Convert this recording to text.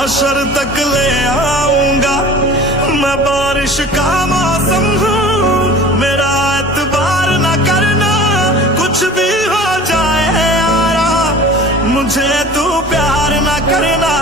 हशर तक ले आऊंगा। मैं बारिश का मौसम हूँ, मेरा एतबार न करना, कुछ भी हो जाए यारा, मुझे तू प्यार न करना।